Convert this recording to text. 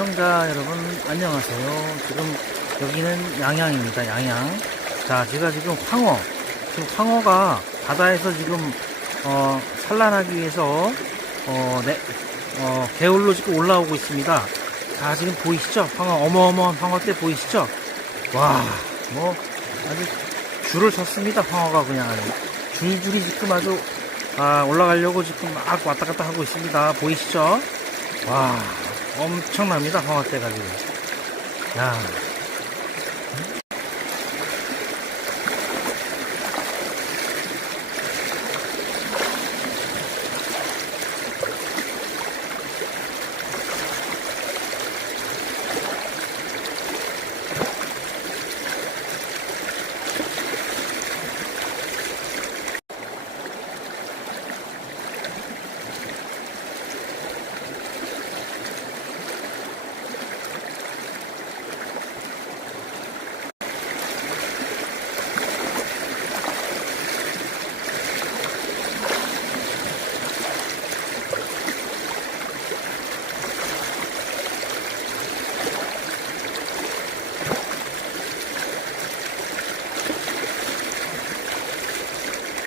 시청자 여러분 안녕하세요. 지금 여기는 양양입니다. 양양. 자, 제가 지금 황어가 바다에서 지금 산란하기 위해서 개울로 지금 올라오고 있습니다. 자, 지금 보이시죠? 어마어마한 황어떼 보이시죠? 와, 뭐 아주 줄을 섰습니다. 황어가 그냥 줄줄이 지금 아주 올라가려고 지금 막 왔다 갔다 하고 있습니다. 보이시죠? 와, 엄청납니다. 황어떼가 지금. 야.